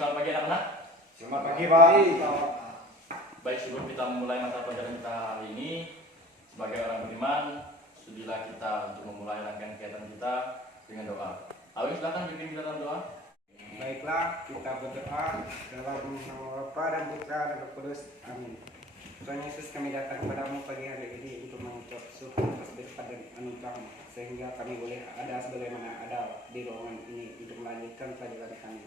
selamat pagi anak-anak. Selamat pagi, Pak. Baik, sebelum kita memulai mata pelajaran kita hari ini, sebagai orang beriman, sudilah kita untuk memulai rangkaian kegiatan kita dengan doa. Awin, silakan bimbing kita dalam doa. Baiklah, kita berdoa dalam nama Bapa dan Putra dan Roh Kudus. Amin. Tuhan Yesus, kami datang kepadamu pagi hari ini untuk mengucap syukur atas berkat dan anugerah-Mu, sehingga kami boleh ada sebagaimana ada di ruangan ini untuk melanjutkan pelajaran kami.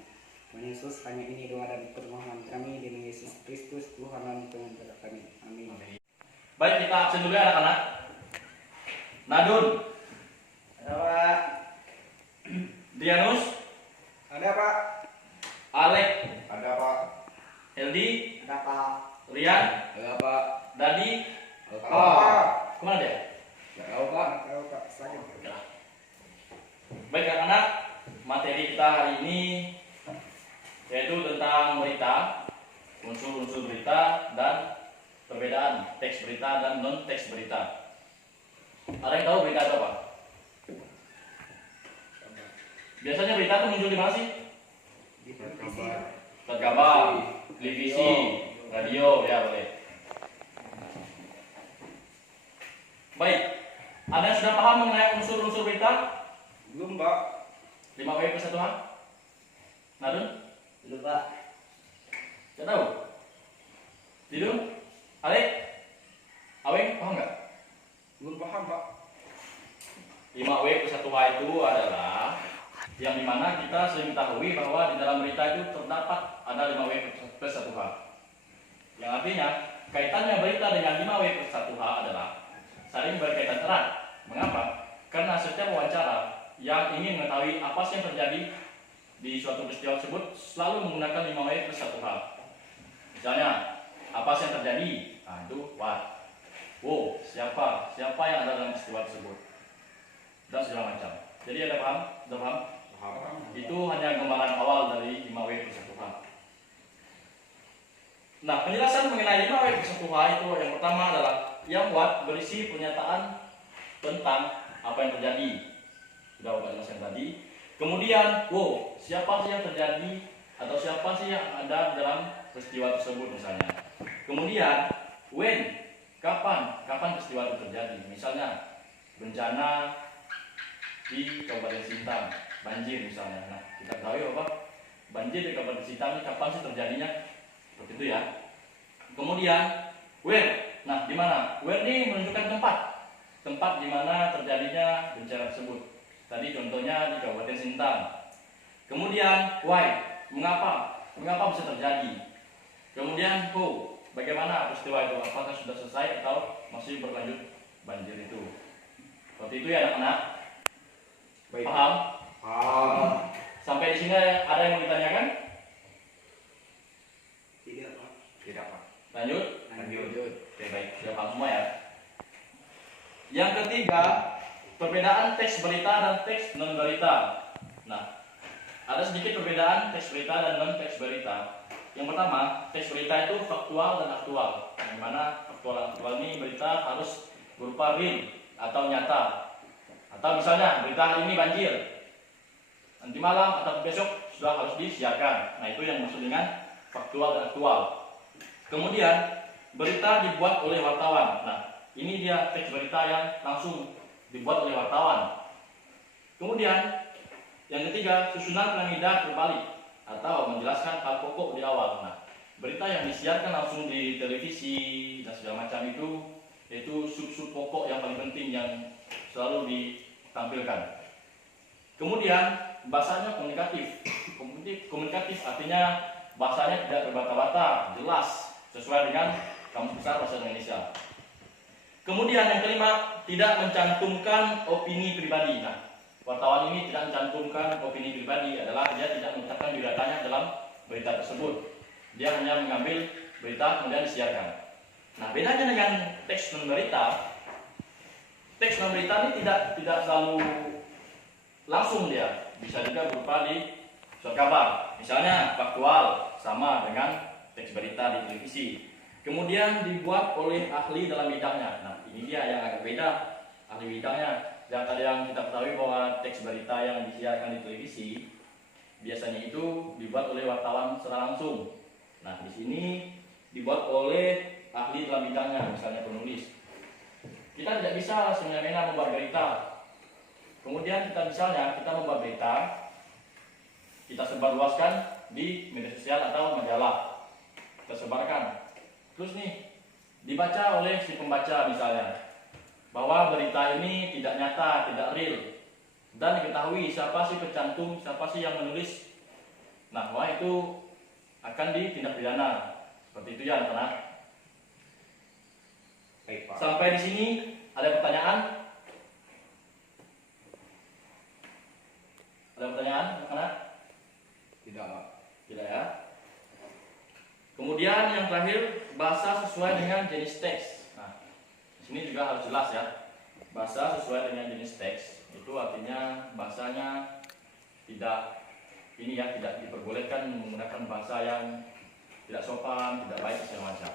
Tuhan Yesus, hanya ini doa dan permohonan kami demi Yesus Kristus, Tuhan dan Pengacara kami. Amin. Baik, kita absen dulu ya anak-anak. Nadun, Ada, Pak. Dianus, Ada, Pak. Alek, Ada, Pak. Eldi, Ada, Pak. Rian, Ada, Pak. Dadi. Ada, Pak. Kemana dia? Tidak tahu, Pak. Tidak tahu, Pak. Sakit. Baik anak-anak, materi kita hari ini yaitu tentang berita, unsur-unsur berita dan perbedaan teks berita dan non teks berita. Ada yang tahu berita itu apa? Biasanya berita itu muncul di mana sih? Di televisi. Surat kabar, televisi, radio, ya boleh. Baik, ada yang sudah paham mengenai unsur-unsur berita? Belum, Pak. 5W plus 1H? Nadun? Belum, Pak. Tidak tahu? Didung? Alek? Aweng? Paham nggak? Belum paham, Pak. 5W plus 1H itu adalah yang dimana kita sering ketahui bahwa di dalam berita itu terdapat ada 5W plus 1H. Yang artinya kaitannya berita dengan 5W plus 1H adalah saling berkaitan erat. Mengapa? Karena setiap wawancara yang ingin mengetahui apa sih yang terjadi di suatu peristiwa tersebut selalu menggunakan 5W plus 1H. Misalnya, apa sih yang terjadi? Nah, itu what. Wow, siapa yang ada dalam peristiwa tersebut? Dan segala macam. Jadi ada paham? Sudah paham? Paham. Itu hanya gambaran awal dari 5W plus 1H. Nah, penjelasan mengenai 5W plus 1H itu yang pertama adalah yang what berisi pernyataan tentang apa yang terjadi. Sudah Bapak jelaskan tadi. Kemudian, wow, siapa sih yang terjadi atau siapa sih yang ada dalam peristiwa tersebut misalnya. Kemudian, when, kapan peristiwa itu terjadi. Misalnya, bencana di Kabupaten Sintang, banjir misalnya. Nah, kita tahu ya Bapak, banjir di Kabupaten Sintang ini kapan sih terjadinya? Seperti itu ya. Kemudian, where, nah di mana? Where ini menunjukkan tempat di mana terjadinya bencana tersebut. Tadi contohnya di Kabupaten Sintang. Kemudian why, mengapa bisa terjadi. Kemudian who, bagaimana peristiwa itu, apakah sudah selesai atau masih berlanjut banjir itu. Seperti itu ya anak-anak. Baik. Paham? Paham. Sampai di sini ada yang mau ditanyakan? Tidak, Pak. Tidak, Pak. Lanjut? Lanjut. Oke, baik, sudah paham semua ya. Yang ketiga, perbedaan teks berita dan teks non berita. Nah, ada sedikit perbedaan teks berita dan non teks berita. Yang pertama, teks berita itu faktual dan aktual. Yang mana faktual dan aktual ini berita harus berupa real atau nyata. Atau misalnya berita hari ini banjir, nanti malam atau besok sudah harus disiarkan. Nah, itu yang maksud dengan faktual dan aktual. Kemudian berita dibuat oleh wartawan. Nah, ini dia teks berita yang langsung dibuat oleh wartawan. Kemudian yang ketiga, susunan piramida terbalik atau menjelaskan hal pokok di awal. Nah, berita yang disiarkan langsung di televisi dan segala macam itu yaitu sub-sub pokok yang paling penting yang selalu ditampilkan. Kemudian bahasanya komunikatif. Komunikatif artinya bahasanya tidak terbata-bata, jelas sesuai dengan Kamus Besar Bahasa Indonesia. Kemudian yang kelima, tidak mencantumkan opini pribadi. Nah, wartawan ini tidak mencantumkan opini pribadi adalah dia tidak mengucapkan biodatanya dalam berita tersebut. Dia hanya mengambil berita kemudian disiarkan. Nah, bedanya dengan teks non berita. Teks non berita ini tidak selalu langsung dia, bisa juga berupa di surat kabar. Misalnya faktual sama dengan teks berita di televisi. Kemudian dibuat oleh ahli dalam bidangnya. Nah, ini dia yang agak beda ahli bidangnya. Yang tadi yang kita ketahui bahwa teks berita yang disiarkan di televisi biasanya itu dibuat oleh wartawan secara langsung. Nah, di sini dibuat oleh ahli dalam bidangnya, misalnya penulis. Kita tidak bisa semena-mena membuat berita. Kemudian kita membuat berita, kita sebarluaskan di media sosial atau majalah, kita sebarkan. Terus nih, dibaca oleh si pembaca misalnya, bahwa berita ini tidak nyata, tidak real, dan diketahui siapa sih pencantum, siapa sih yang menulis. Nah, wah itu akan ditindak pidana. Seperti itu ya anak-anak. Baik, Pak. Sampai di sini ada pertanyaan? Ada pertanyaan, anak-anak? Tidak, Pak. Tidak ya. Kemudian yang terakhir, bahasa sesuai dengan jenis teks. Nah, di sini juga harus jelas ya. Bahasa sesuai dengan jenis teks itu artinya bahasanya tidak diperbolehkan menggunakan bahasa yang tidak sopan, tidak baik segala macam.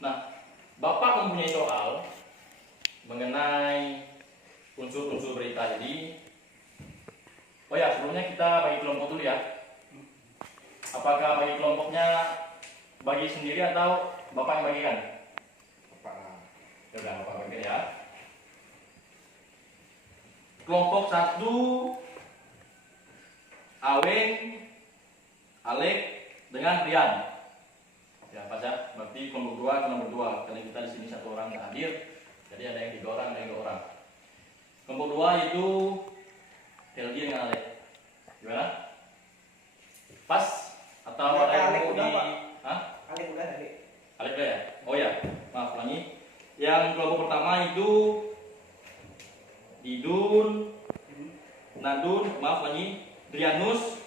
Nah, Bapak mempunyai soal mengenai unsur-unsur berita ini. Oh ya, sebelumnya kita bagi kelompok dulu ya. Apakah bagi kelompoknya bagi sendiri atau Bapak yang bagikan? Pak lah. Ya udah, Bapak bagikan ya. Kelompok 1 Aweng, Alek dengan Rian. Ya, pas ya. Berarti kelompok 2 cuma berdua. Karena kita di sini satu orang nggak hadir, jadi ada yang 3 orang, ada yang 2 orang. Kelompok 2 itu Helgi dengan Alek. Gimana? Pas? Atau ada yang Alek mau udah, di? Pak. Hah? Alek udah tadi. Alek udah ya? Oh ya, maaf ulangi. Yang kelompok pertama itu Didun, Nadun, maaf lagi, Drianus,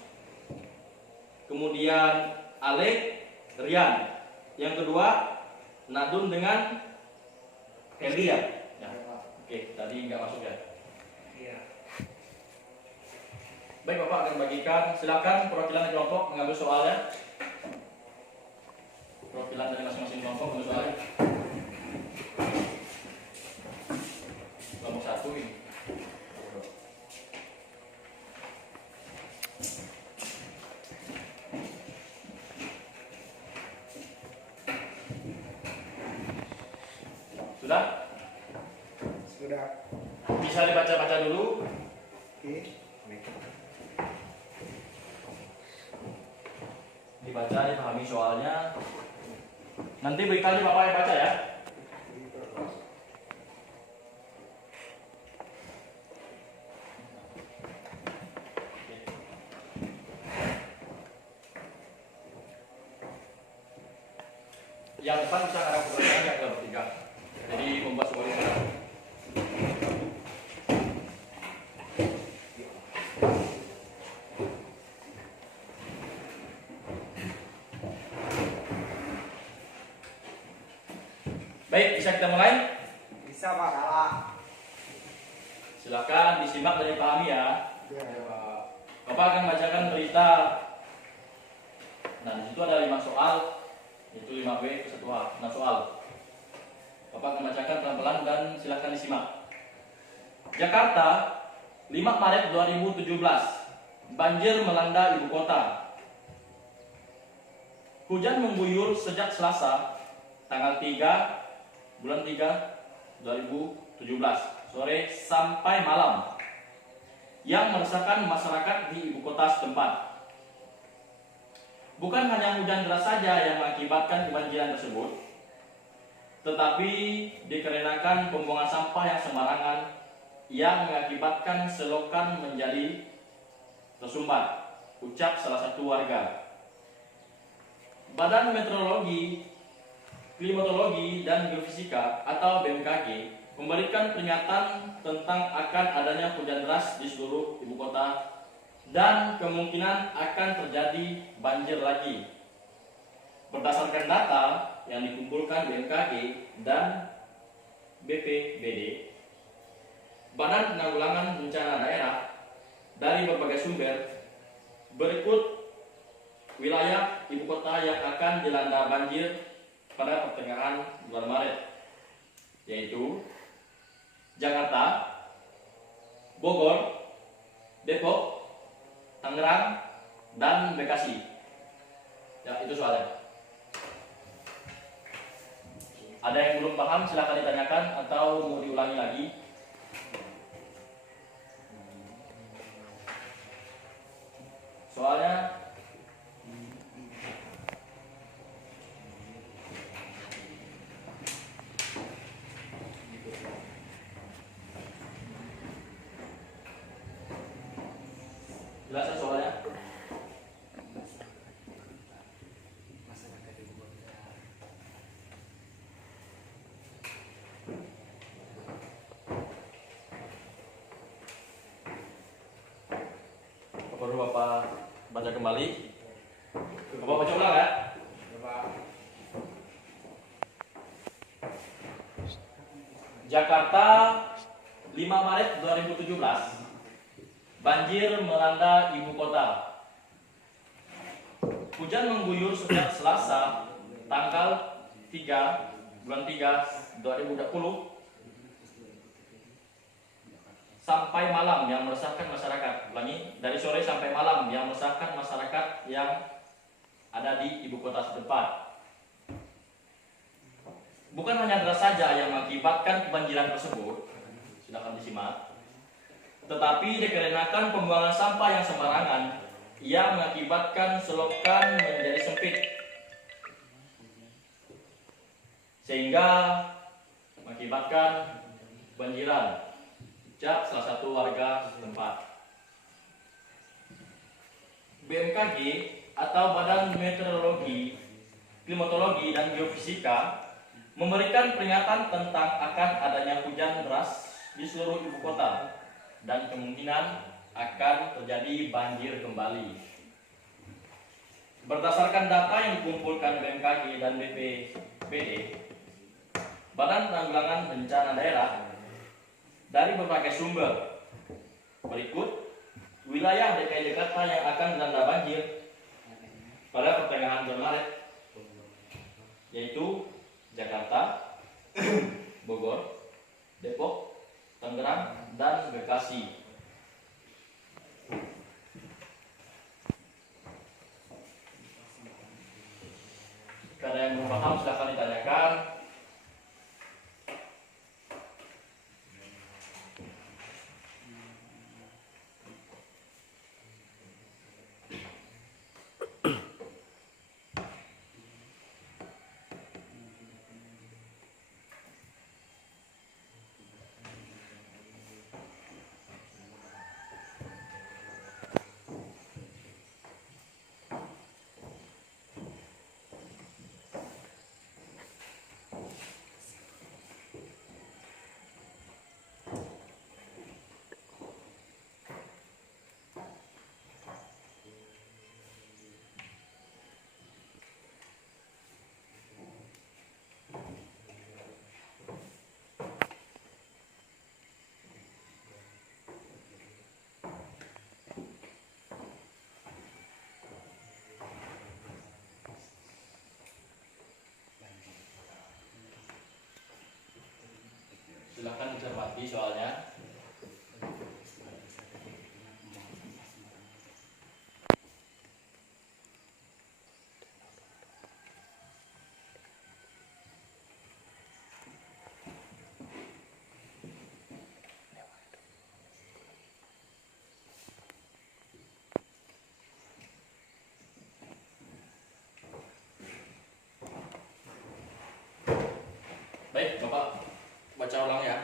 kemudian Alek, Rian. Yang kedua Nadun dengan Heldi ya? Ya. Oke, tadi nggak masuk ya. Iya. Baik, Bapak akan bagikan. Silakan perwakilan dari kelompok mengambil soalnya. Perwakilan dari masing-masing kelompok mengambil soalnya. Kelompok 1 ini. Sudah? Sudah. Bisa dibaca-baca dulu. Oke. Dibaca, dipahami soalnya. Nanti berikali Bapak yang baca ya. Yang depan bisa ngarang pertanyaan yang bertiga. Jadi membuat sebuah listener. Baik, bisa kita mulai? Bisa, Pak. Salah. Silakan disimak dan dipahami ya. Iya, Pak. Bapak akan bacakan berita. Nah, di situ ada 5 soal, yaitu 5B ke 1A. 6 soal. Bapak akan bacakan pelan-pelan dan silakan disimak. Jakarta, 5 Maret 2017. Banjir melanda ibu kota. Hujan mengguyur sejak Selasa, tanggal 3 bulan 3 2017 sore sampai malam, yang meresahkan masyarakat di ibu kota setempat. Bukan hanya hujan deras saja yang mengakibatkan kebanjiran tersebut, tetapi dikarenakan pembuangan sampah yang sembarangan yang mengakibatkan selokan menjadi tersumbat, ucap salah satu warga. Badan Meteorologi, Klimatologi dan Geofisika atau BMKG memberikan peringatan tentang akan adanya hujan deras di seluruh ibu kota dan kemungkinan akan terjadi banjir lagi. Berdasarkan data yang dikumpulkan BMKG dan BPBD, Badan Penanggulangan Bencana Daerah, dari berbagai sumber, berikut wilayah ibu kota yang akan dilanda banjir pada pertengahan bulan Maret, yaitu Jakarta, Bogor, Depok, Tangerang, dan Bekasi. Ya, itu soalnya. Ada yang belum paham silahkan ditanyakan atau mau diulangi lagi. Soalnya jelas ya soalnya. Perlu Bapak baca kembali. Bapak baca ulang ya. Jakarta 5 Maret 2017. Banjir melanda ibu kota. Hujan mengguyur sejak Selasa tanggal 3 bulan 3 2020 sampai malam yang meresahkan masyarakat. Ulangi, dari sore sampai malam yang meresahkan masyarakat yang ada di ibu kota setempat. Bukan hanya deras saja yang mengakibatkan kebanjiran tersebut, silakan disimak, tetapi dikarenakan pembuangan sampah yang sembarangan yang mengakibatkan selokan menjadi sempit, sehingga mengakibatkan banjiran. Ucap salah satu warga setempat. BMKG atau Badan Meteorologi, Klimatologi dan Geofisika memberikan peringatan tentang akan adanya hujan deras di seluruh ibu kota dan kemungkinan akan terjadi banjir kembali. Berdasarkan data yang dikumpulkan BMKG dan BPBD, Badan Penanggulangan Bencana Daerah, dari berbagai sumber, berikut wilayah DKI Jakarta yang akan dilanda banjir pada pertengahan bulan Maret, yaitu Jakarta, Bogor, Depok, Tangerang, dan Bekasi. Jika ada yang belum paham silahkan ditanyakan. Silahkan dicermati soalnya. Baik, Bapak baca ulang ya,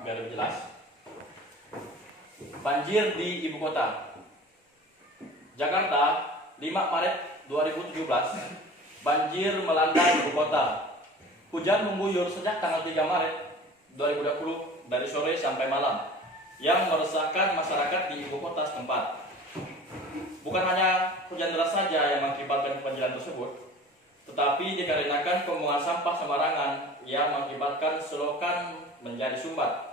biar lebih jelas. Banjir di ibu kota. Jakarta, 5 Maret 2017. Banjir melanda ibu kota. Hujan mengguyur sejak tanggal 3 Maret 2020 dari sore sampai malam yang meresahkan masyarakat di ibu kota setempat. Bukan hanya hujan deras saja yang mengakibatkan kebanjiran tersebut, tetapi dikarenakan pembuangan sampah sembarangan yang mengakibatkan selokan menjadi sumbat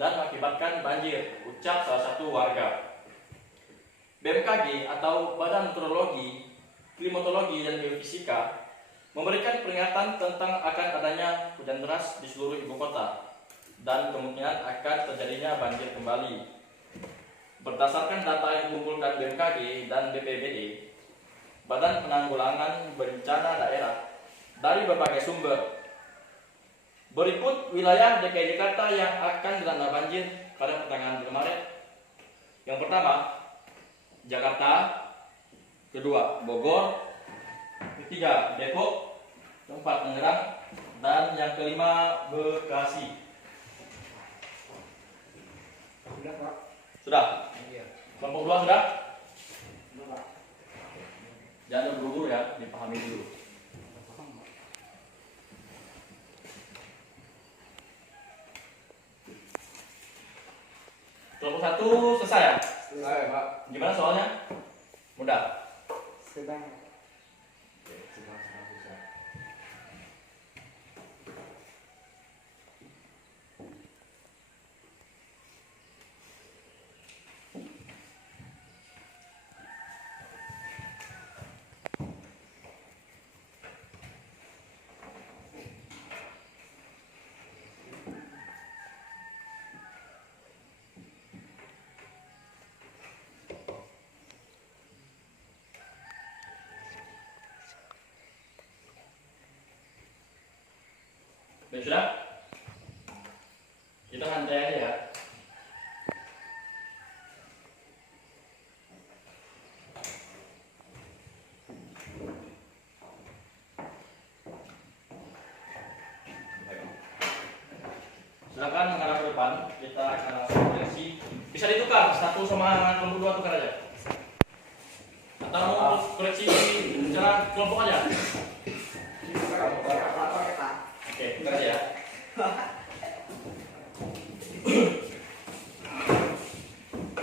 dan mengakibatkan banjir, ucap salah satu warga. BMKG atau Badan Meteorologi, Klimatologi dan Geofisika memberikan peringatan tentang akan adanya hujan deras di seluruh ibu kota dan kemungkinan akan terjadinya banjir kembali. Berdasarkan data yang dikumpulkan BMKG dan BPBD, Badan Penanggulangan Bencana Daerah, dari berbagai sumber, berikut wilayah DKI Jakarta yang akan dilanda banjir pada pertengahan bulan Maret. Yang pertama, Jakarta. Kedua, Bogor. Ketiga, Depok. Keempat, Tangerang. Dan yang kelima, Bekasi. Sudah Pak. Sudah? Iya. Kelompok 2 sudah? Sudah Pak. Jangan buru-buru ya, dipahami dulu. Paham Pak. Kelompok 1 selesai ya? Selesai Pak. Gimana soalnya? Mudah? Sedang. Sedang susah. Baik, sudah? Kita santai aja ya. Silakan mengarah ke depan, kita akan langsung koreksi. Bisa ditukar, satu sama kelompok 2 tukar aja. Atau mau koreksi secara kelompok aja? Oke, tukar aja ya.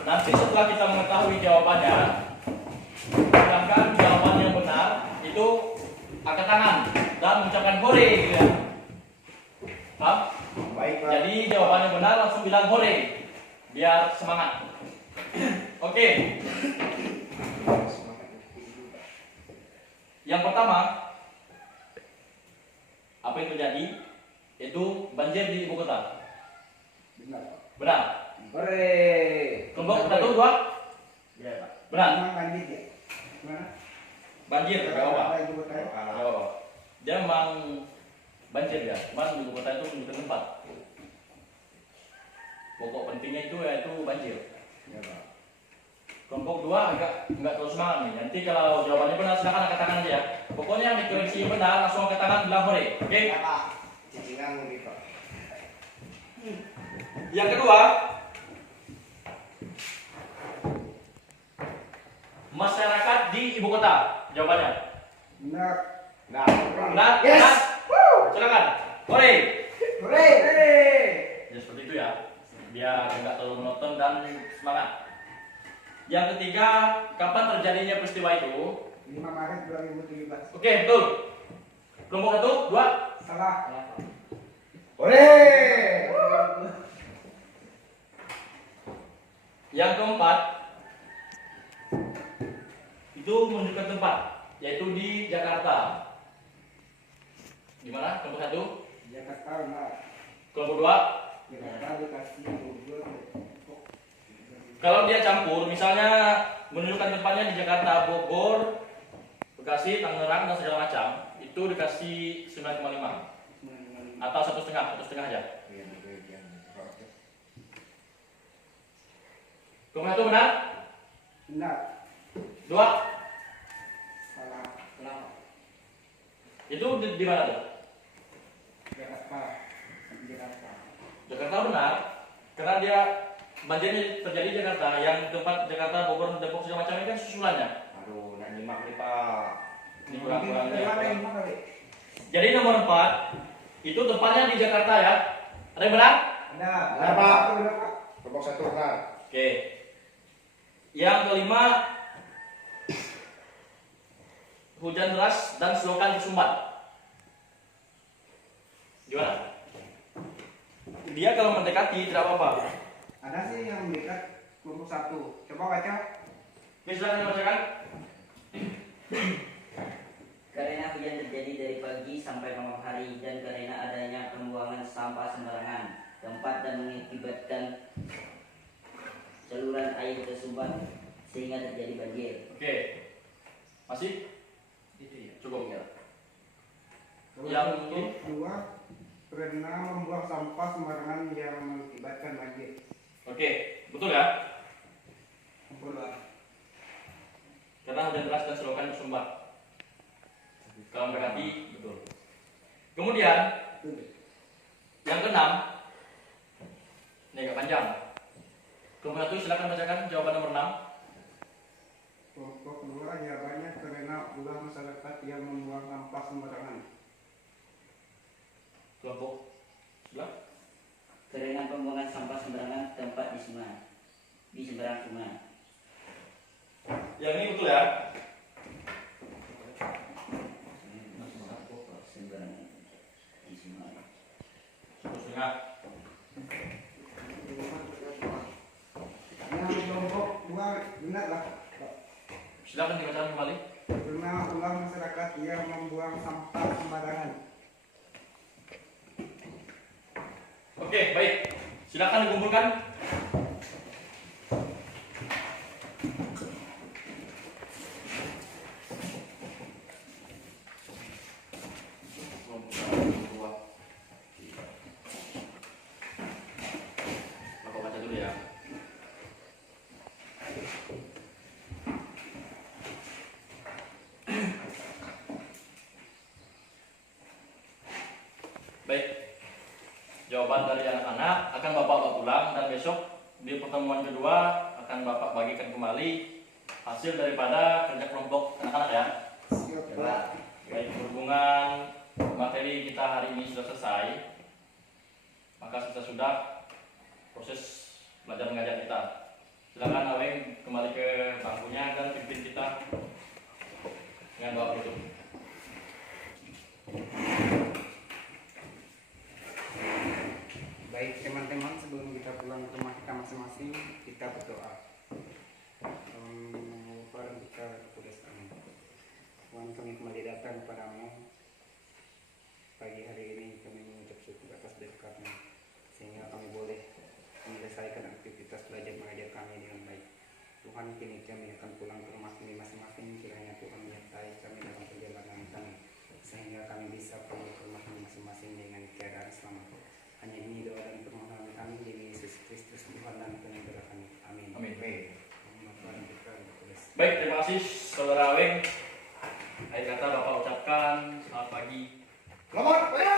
Nanti setelah kita mengetahui jawabannya, silakan jawaban yang benar itu angkat tangan dan mengucapkan hore gitu ya. Paham? Baik Pak. Jadi jawabannya benar langsung bilang hore biar semangat. Oke. Yang pertama, apa yang terjadi? Itu banjir di ibu kota. Benar Pak. Benar. Hore. Kelompok 1, 2. Iya Pak. Benar. Memang banjir ya? Gimana? Banjir di bawah. Ibu kota ya? Oh. Dia memang banjir ya, cuman di ibu kota itu menunjukkan tempat. Pokok pentingnya itu yaitu banjir. Iya Pak. Kelompok 2 agak nggak terlalu semangat nih. Nanti kalau jawabannya benar silakan angkat tangan aja ya. Pokoknya yang dikoreksi benar langsung angkat tangan bilang hore. Oke? Ya Pak. Cicingan nih Pak. Yang kedua, masyarakat di ibu kota. Jawabannya. Benar. Nah. Benar? Yes. Benar? Silakan. Hore. Hore. Ya seperti itu ya. Biar nggak terlalu monoton dan semangat. Yang ketiga, kapan terjadinya peristiwa itu? 5 Maret 2017. Oke, betul. Kelompok 1, 2. Salah. Hore. Yang keempat, itu menunjukkan tempat, yaitu di Jakarta. Di mana? Kelompok 1. Jakarta benar. Kelompok 2. Jakarta, Bekasi, Bogor, Depok. Kalau dia campur, misalnya menunjukkan tempatnya di Jakarta, Bogor, Bekasi, Tangerang, dan segala macam, itu dikasih 9,5 atau 1,5 aja. Kelompok 1 benar? Benar. 2. Salah. Kenapa? Itu di mana tuh? Jakarta. Jakarta. Jakarta benar, karena dia banjirnya terjadi di Jakarta, yang tempat Jakarta, Bogor, Depok segala macam ini kan susulannya. Aduh, nak nyimak nih Pak. Ini kurang-kurang Dari mana ya. yang mana kali? Jadi nomor 4 itu tempatnya di Jakarta ya. Ada yang benar? Ada. Benar, Pak. Benar, Pak. Kelompok 1 benar. Oke. Yang kelima, hujan deras dan selokan di Sumbat. Gimana? Dia kalau mendekati tidak apa-apa. Ada sih yang dekat kelompok 1. Coba baca. Oke, silakan dibacakan. Karena hujan terjadi dari pagi sampai malam hari dan karena adanya pembuangan sampah sembarangan tempat dan mengakibatkan saluran air tersumbat sehingga terjadi banjir. Oke. Masih? Itu ya. Cukup ya. Kalau Yang untuk dua, karena membuang sampah sembarangan yang mengakibatkan banjir. Oke, betul ya? Betul. Karena hujan deras dan selokan tersumbat. Kalau mendekati, betul. Kemudian yang keenam, ini agak panjang. Kelompok 1 silakan bacakan jawaban nomor 6. Kelompok dua, jawabannya karena ulah masyarakat yang membuang sampah sembarangan. Kelompok sebelah. Karena pembuangan sampah sembarangan tempat di seberang sungai. Yang ini betul ya? Sembarangan di sungai. Satu setengah. Yang kelompok dua benar lah. Silakan dibacakan kembali. Karena ulah masyarakat yang membuang sampah sembarangan. Oke, baik. Silakan dikumpulkan. Bapak baca dulu ya. Baik. Jawaban dari anak-anak akan Bapak bawa pulang dan besok di pertemuan kedua akan Bapak bagikan kembali hasil daripada kerja kelompok anak-anak ya. Siap, Pak. Baik, berhubungan materi kita hari ini sudah selesai, maka sudah proses belajar mengajar kita. Silakan Aweng kembali ke bangkunya dan pimpin kita dengan doa penutup. Baik teman-teman, sebelum kita pulang ke rumah kita masing-masing, kita berdoa. Tuhan kita kudus, amin. Tuhan, kami kembali datang kepadamu pagi hari ini. Kami mengucap syukur atas berkat-Mu sehingga kami boleh menyelesaikan aktivitas belajar mengajar kami dengan baik. Tuhan, kini kami akan pulang ke rumah kami masing-masing. Kiranya Tuhan menyertai kami dalam perjalanan kami sehingga kami bisa pulang ke rumah kami masing-masing dengan keadaan selamat. Hanya ini doa dan permohonan kami demi Yesus Kristus Tuhan dan Pengajar kami. Amin. Amin. Baik. Baik, terima kasih Saudara Aweng. Akhir kata Bapak ucapkan selamat pagi. Selamat pagi.